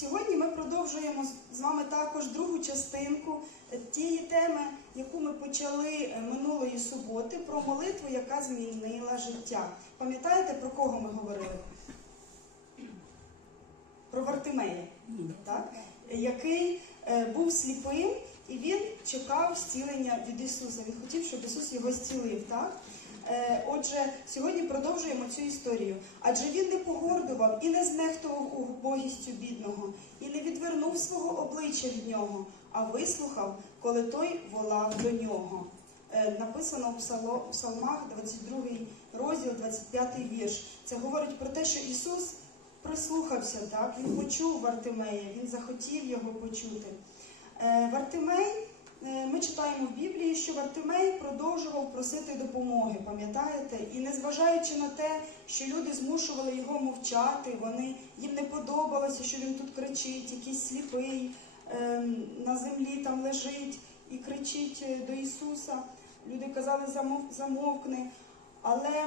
Сьогодні ми продовжуємо з- вами також другу частинку е, тієї теми, яку ми почали е, минулої суботи, про молитву, яка змінила життя. Пам'ятаєте, про кого ми говорили? Про Вартимея, так? який е, був сліпим і він чекав зцілення від Ісуса. Він хотів, щоб Ісус його зцілив. Так? Е, Отже, сьогодні продовжуємо цю історію. Адже він не погордував і не знехтував убогістю бідного, і не відвернув свого обличчя від нього, а вислухав, коли той волав до нього. Е, Написано у Псалмах, 22 розділ, 25 вірш. Це говорить про те, що Ісус прислухався, так? Він почув Вартимея, він захотів його почути. Е, Вартимей, ми читаємо в Біблії, що Вартимей продовжував просити допомоги, пам'ятаєте? І незважаючи на те, що люди змушували його мовчати, вони їм не подобалося, що він тут кричить, якийсь сліпий, ем, на землі там лежить і кричить е, до Ісуса. Люди казали замов, замовкни. Але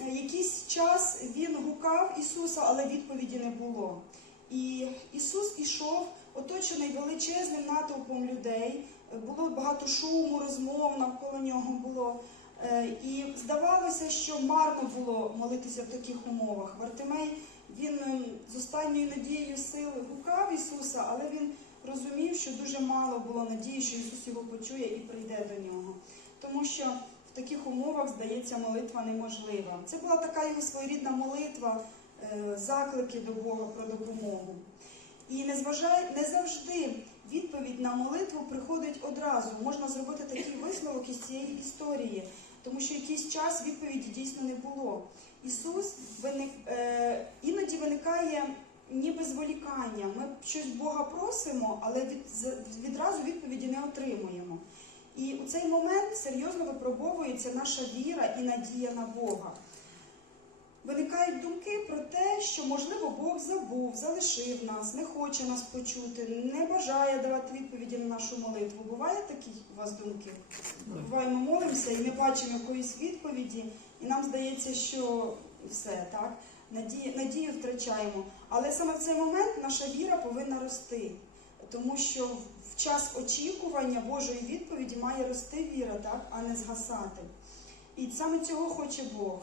е, якийсь час він гукав Ісуса, але відповіді не було. І Ісус ішов, оточений величезним натовпом людей. Було багато шуму, розмов навколо нього було. Е, І здавалося, що марно було молитися в таких умовах. Вартимей він ем, з останньою надією сили гукав Ісуса, але він розумів, що дуже мало було надії, що Ісус його почує і прийде до нього. Тому що в таких умовах, здається, молитва неможлива. Це була така його своєрідна молитва, е, заклики до Бога про допомогу. І не, зважає, не завжди відповідь на молитву приходить одразу. Можна зробити такий висновок із цієї історії, тому що якийсь час відповіді дійсно не було. Ісус виник, е, іноді виникає ніби зволікання. Ми щось Бога просимо, але від, відразу відповіді не отримуємо. І у цей момент серйозно випробовується наша віра і надія на Бога. Виникають думки про те, що, можливо, Бог забув, залишив нас, не хоче нас почути, не бажає давати відповіді на нашу молитву. Буває такі у вас думки? Буває, ми молимося і не бачимо якоїсь відповіді, і нам здається, що все, так? Надію, надію втрачаємо. Але саме в цей момент наша віра повинна рости, тому що в час очікування Божої відповіді має рости віра, так, а не згасати. І саме цього хоче Бог.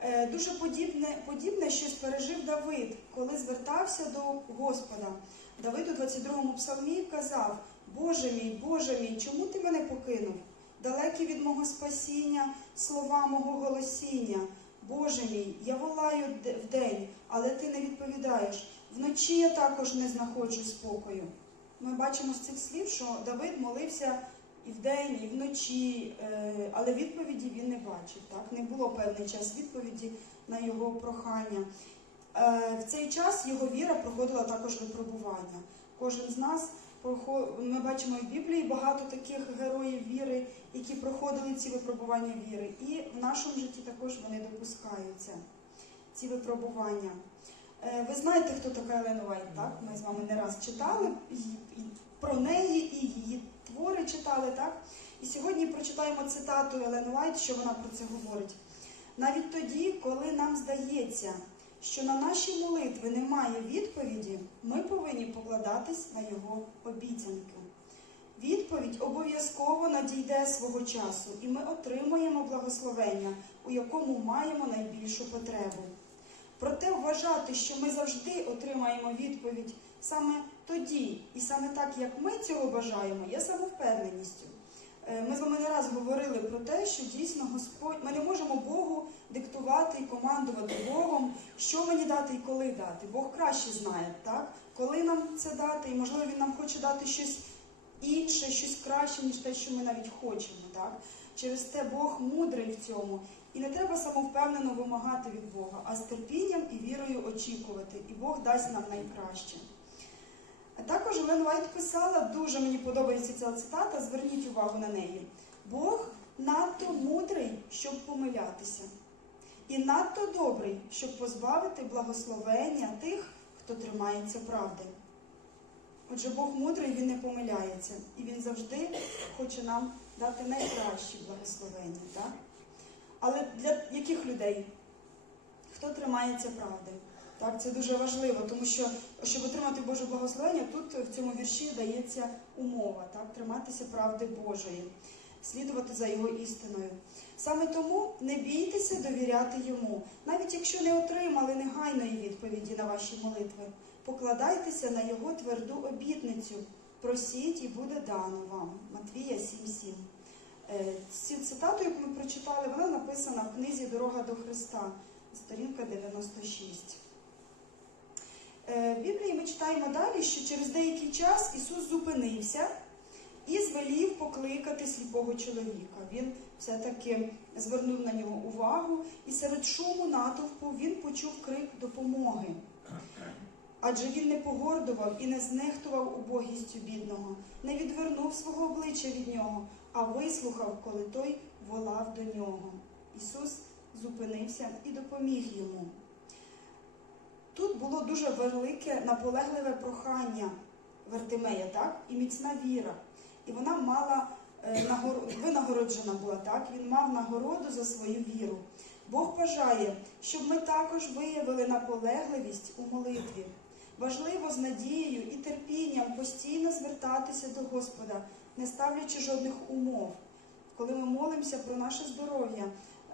Е, Дуже подібне, подібне щось пережив Давид, коли звертався до Господа. Давид у 22-му псалмі казав: Боже мій, Боже мій, чому ти мене покинув? Далекі від мого спасіння, слова мого голосіння. Боже мій, я волаю д- вдень, але ти не відповідаєш. Вночі я також не знаходжу спокою. Ми бачимо з цих слів, що Давид молився і вдень, і вночі, е, але відповіді він не бачив. Так? Не було певний час відповіді на його прохання. Е, В цей час його віра проходила також випробування. Кожен з нас ми бачимо в Біблії багато таких героїв віри, які проходили ці випробування віри. І в нашому житті також вони допускаються, ці випробування. Е, Ви знаєте, хто така Елен Вайт, так? Ми з вами не раз читали про неї, і її твори читали, так? І сьогодні прочитаємо цитату Елен Вайт, що вона про це говорить. Навіть тоді, коли нам здається, що на наші молитви немає відповіді, ми повинні покладатись на його обіцянки. Відповідь обов'язково надійде свого часу, і ми отримаємо благословення, у якому маємо найбільшу потребу. Проте вважати, що ми завжди отримаємо відповідь саме тоді, і саме так, як ми цього бажаємо, є самовпевненістю. Е, Ми з вами не раз говорили про те, що дійсно Господь, ми не можемо Богу диктувати і командувати Богом, що мені дати і коли дати. Бог краще знає, так? Коли нам це дати, і можливо Він нам хоче дати щось інше, щось краще, ніж те, що ми навіть хочемо. Так? Через те Бог мудрий в цьому. І не треба самовпевнено вимагати від Бога, а з терпінням і вірою очікувати, і Бог дасть нам найкраще. А також Елен Вайт писала, дуже мені подобається ця цитата, зверніть увагу на неї. Бог надто мудрий, щоб помилятися, і надто добрий, щоб позбавити благословення тих, хто тримається правди. Отже, Бог мудрий, він не помиляється, і він завжди хоче нам дати найкращі благословення. Так? Але для яких людей? Хто тримається правди? Так, це дуже важливо, тому що щоб отримати Боже благословення, тут в цьому вірші дається умова, так, триматися правди Божої, слідувати за його істиною. Саме тому не бійтеся довіряти йому, навіть якщо не отримали негайної відповіді на ваші молитви, покладайтеся на його тверду обітницю. Просіть і буде дано вам. Матвія 7.7. Е, Цю цитату, яку ми прочитали, вона написана в книзі Дорога до Христа, сторінка 96. Е, В Біблії ми читаємо далі, що через деякий час Ісус зупинився і звелів покликати сліпого чоловіка. Він все-таки звернув на нього увагу, і серед шуму натовпу він почув крик допомоги. Адже він не погордував і не знехтував убогістю бідного, не відвернув свого обличчя від нього, а вислухав, коли той волав до нього. Ісус зупинився і допоміг йому. Тут було дуже велике наполегливе прохання Вартимея, так? І міцна віра. І вона мала е, нагор- винагороджена була, так? Він мав нагороду за свою віру. Бог бажає, щоб ми також виявили наполегливість у молитві. Важливо з надією і терпінням постійно звертатися до Господа, не ставлячи жодних умов. Коли ми молимося про наше здоров'я,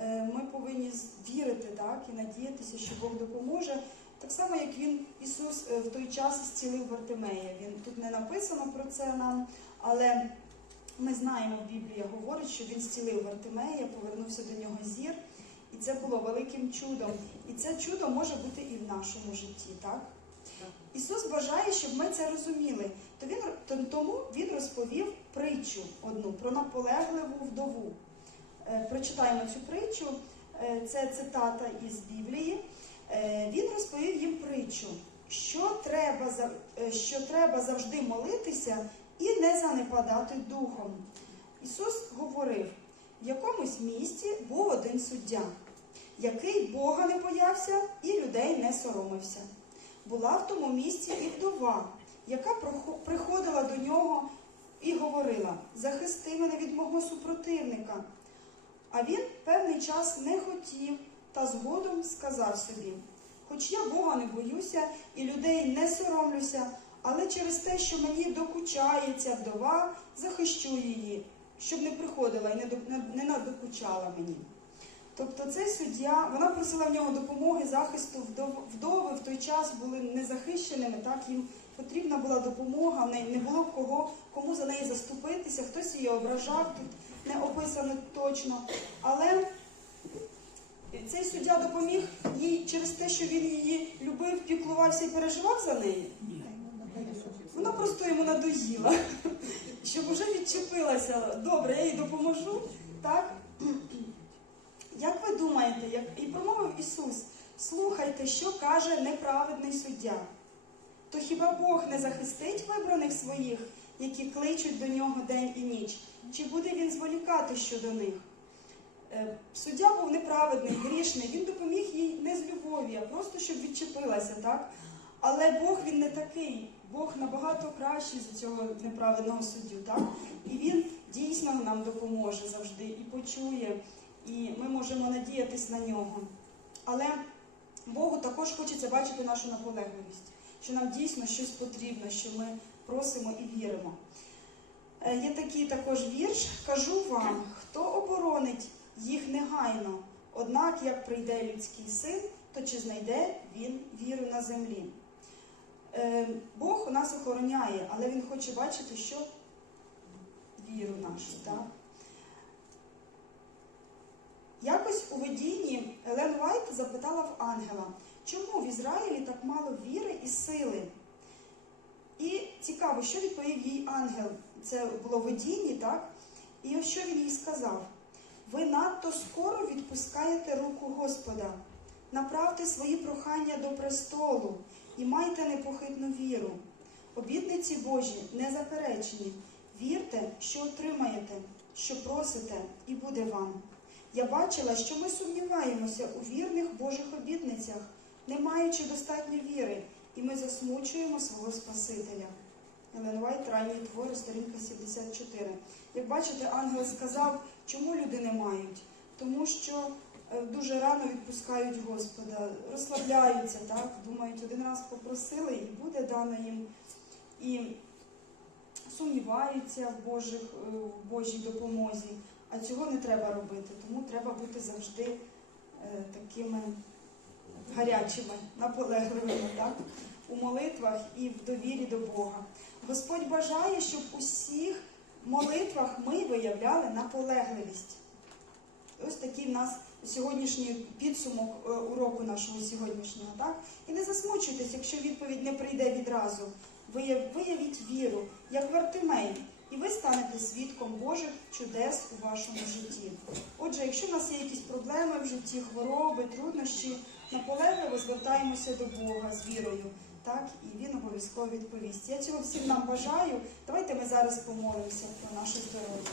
е, ми повинні вірити так, і надіятися, що Бог допоможе. Так само, як він Ісус е, в той час зцілив Вартимея. Він тут не написано про це нам, але ми знаємо, Біблія говорить, що він зцілив Вартимея, повернувся до нього зір, і це було великим чудом. І це чудо може бути і в нашому житті, так? Ісус бажає, щоб ми це розуміли. То він, тому Він розповів притчу одну про наполегливу вдову. Е, Прочитаємо цю притчу, Е, це цитата із Біблії. Е, Він розповів їм притчу, що треба, е, що треба завжди молитися і не занепадати духом. Ісус говорив: в якомусь місті був один суддя, який Бога не боявся і людей не соромився. Була в тому місті і вдова, яка приходила до нього і говорила: Захисти мене від мого супротивника. А він певний час не хотів та згодом сказав собі: Хоч я Бога не боюся і людей не соромлюся, але через те, що мені докучає ця вдова, захищу її, щоб не приходила і не, до- не, не надокучала мені. Тобто цей суддя, вона просила в нього допомоги, захисту вдов- вдови в той час були незахищеними, так їм потрібна була допомога, не було кого, кому за неї заступитися, хтось її ображав, тут не описано точно. Але цей суддя допоміг їй через те, що він її любив, піклувався і переживав за неї. Вона просто йому надоїла, щоб уже відчепилася. Добре, я їй допоможу. Так? Як ви думаєте, як і промовив Ісус, слухайте, що каже неправедний суддя. То хіба Бог не захистить вибраних своїх, які кличуть до нього день і ніч? Чи буде він зволікати щодо них? Е, Суддя був неправедний, грішний, він допоміг їй не з любові, а просто щоб відчепилася, так? Але Бог він не такий. Бог набагато кращий за цього неправедного суддю, так? І він дійсно нам допоможе завжди і почує, і ми можемо надіятись на нього. Але Богу також хочеться бачити нашу наполегливість, що нам дійсно щось потрібно, що ми просимо і віримо. Е, Є такий також вірш. Кажу вам, хто оборонить їх негайно, однак як прийде людський син, то чи знайде він віру на землі? Е, Бог нас охороняє, але Він хоче бачити, що віру нашу. Так? Якось у видінні Елен Вайт запитала в ангела, чому в Ізраїлі так мало віри і сили? І цікаво, що відповів їй ангел. Це було в видінні, так? І ось що він їй сказав: ви надто скоро відпускаєте руку Господа, направте свої прохання до престолу і майте непохитну віру. Обітниці Божі не заперечені. Вірте, що отримаєте, що просите, і буде вам. Я бачила, що ми сумніваємося у вірних Божих обітницях, не маючи достатньо віри, і ми засмучуємо свого Спасителя. Елен Вайт, ранні твори, сторінка 74. Як бачите, ангел сказав, чому люди не мають? Тому що е, дуже рано відпускають Господа, розслабляються, так, думають, один раз попросили і буде дано їм. І сумніваються в, Божих, е, в Божій допомозі. А цього не треба робити, тому треба бути завжди е, такими гарячими, наполегливими так? У молитвах і в довірі до Бога. Господь бажає, щоб у всіх молитвах ми виявляли наполегливість. Ось такий в нас сьогоднішній підсумок е, уроку нашого сьогоднішнього. Так? І не засмучуйтесь, якщо відповідь не прийде відразу. Виявіть віру, як Вартимей, і ви станете свідком Божих чудес у вашому житті. Отже, якщо в нас є якісь проблеми в житті, хвороби, труднощі, наполегливо звертаємося до Бога з вірою. Так, і він обов'язково відповість. Я цього всім нам бажаю. Давайте ми зараз помолимося про наше здоров'я.